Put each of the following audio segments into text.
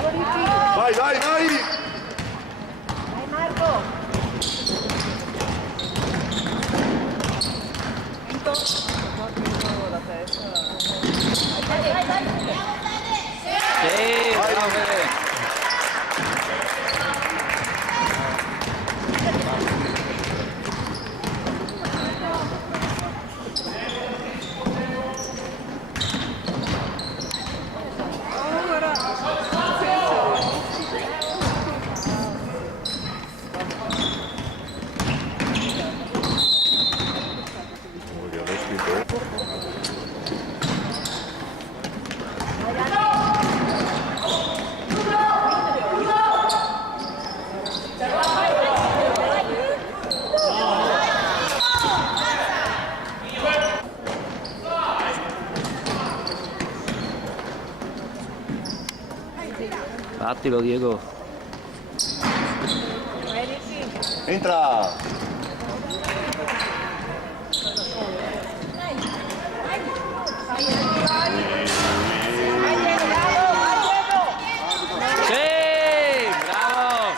Vai, vai, vai! Dai Marco! Vinto? La testa. Vai, vai! Sì, bravo Fede! Battilo Diego. Entra! Sì, bravo!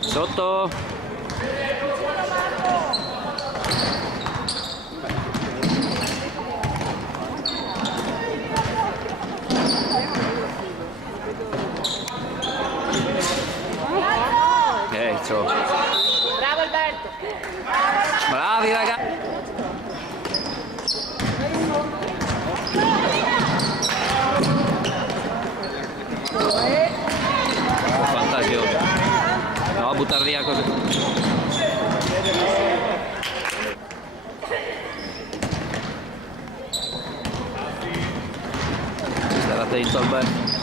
Sotto! Ciao. Bravo Alberto! Bravi ragazzi! Fantasioso. No, buttare via così. Stai attento Alberto.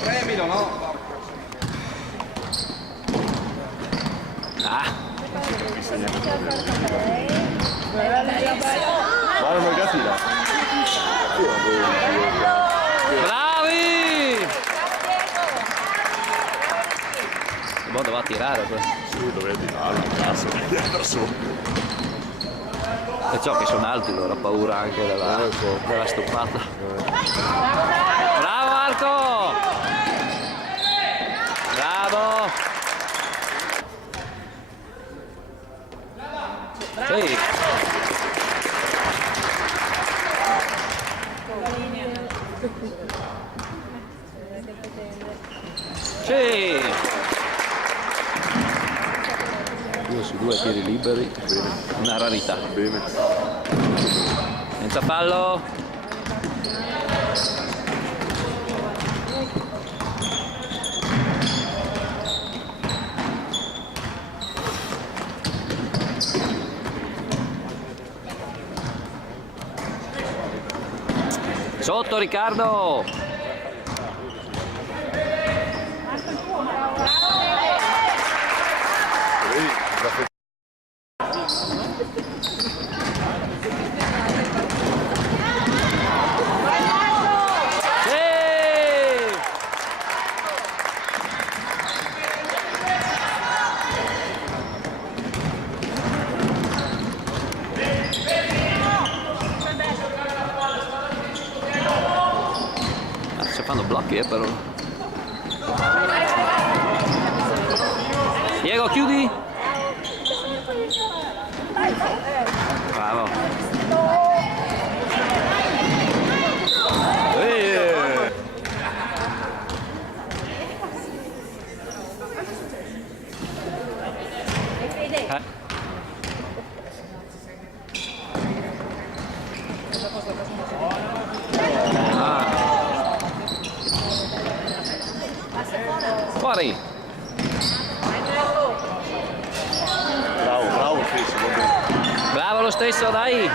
Premilo, no? Ah! Guarda una gattina. Bravi! Ma doveva tirare questo. Sì, doveva tirare, cazzo, dietro su. E ciò che sono alti loro, ha paura anche della stoppata. Bravo Marco! Bravo! Sì. Sì. 2 su 2 tiri liberi, una rarità. Bene. Senza fallo. Sotto Riccardo. Fanno blocchi però. Diego chiudi. Bravo. Fuori. Bravo, bravo Chris, va bene. Bravo lo stesso, dai.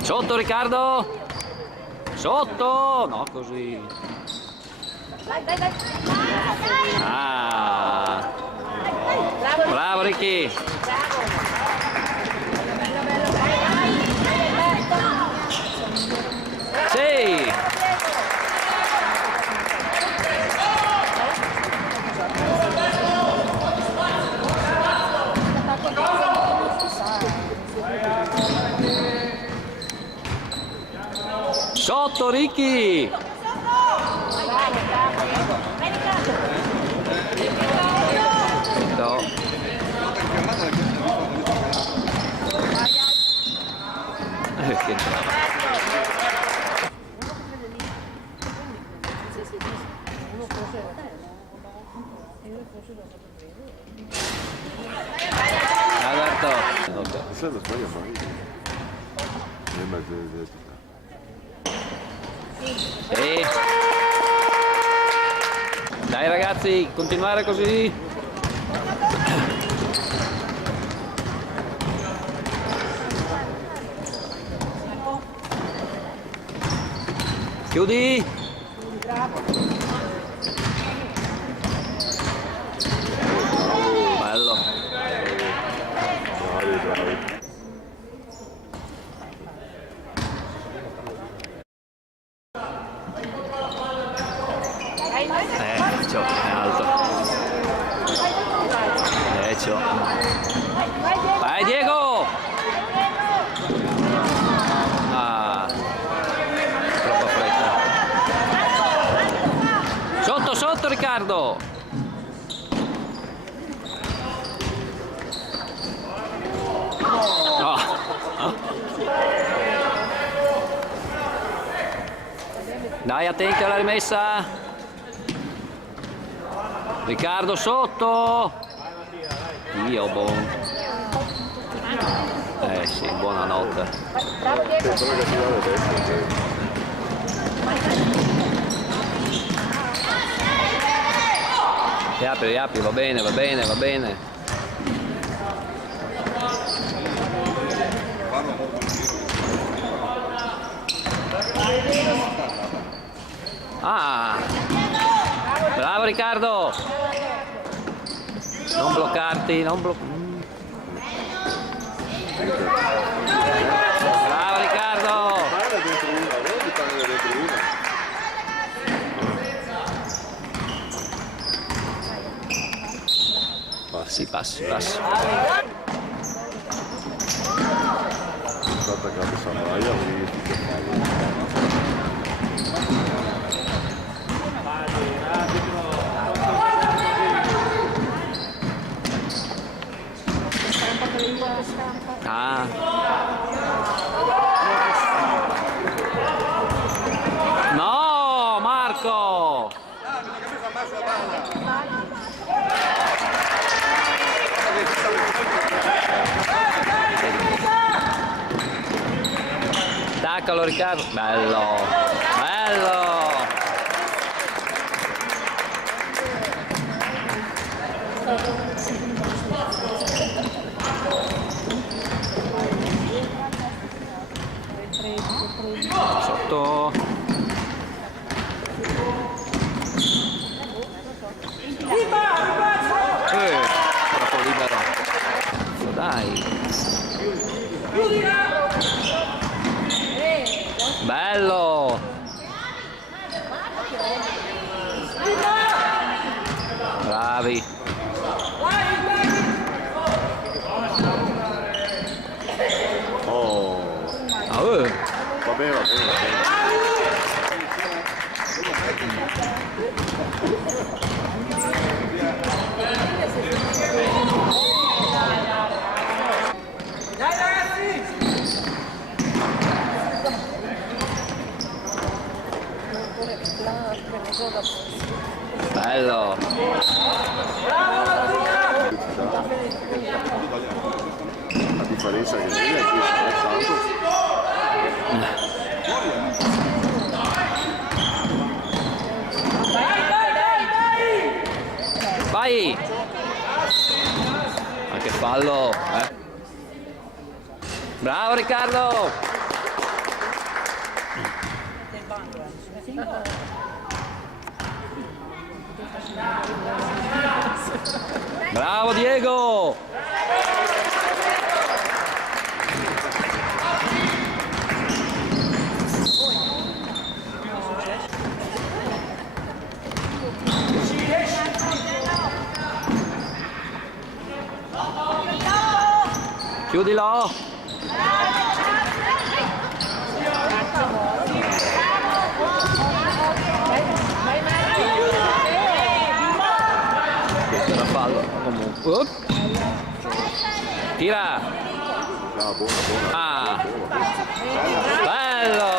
Sotto Riccardo. Sotto. No, così. Dai, dai, dai! Ah. Bravo Ricky. sotto Ricky. No. Che bravo. Alberto. Di solito sbaglio mai. Sì. Dai ragazzi, continuare così. Chiudi. Bello. Bravi, bravi. Ciò, è alto. Ciò. Vai Diego! Ah, troppa fretta. Sotto, sotto Riccardo! No. Dai, attenti alla rimessa! Riccardo sotto! Dio buon! Sì, buonanotte. Bravo Diego. Solo che si va da destra. Riapri, va bene, va bene, va bene. Ah! Bravo Riccardo! Non bloccarti, non bloccarti. Bravo Riccardo! Parla dentro una, vedi parla dentro una. Passi, passi, passi. Sta attaccato Samaia, lì che Ah. No, Marco! Attaccalo Riccardo. Bello, bello. Sotto. Troppo libero. Dai. Bello. Bravi. Oh, Ah, va bene, va bene, va bene. Bello. La differenza che vedi è che è salto. Vai. Ma che fallo, eh? Bravo Riccardo. Bravo Diego. Chiudilo. fallo comunque. Tira. No, buona. Ah, bello.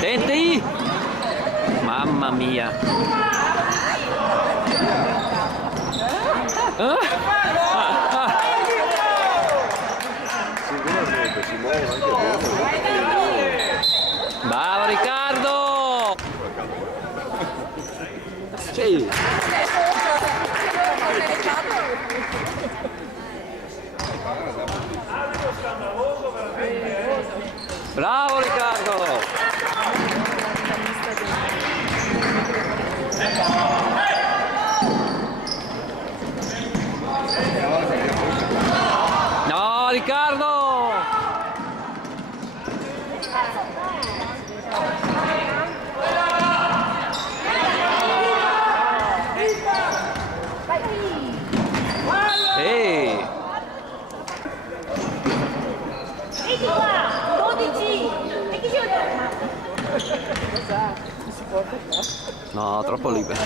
Senti? Mamma mia. Sicuramente si muovono anche bene. Bravo Riccardo! Sì. Bravo Riccardo! No Riccardo! Ehi! Vedi qua, 12! E chi gioca? No, troppo libero.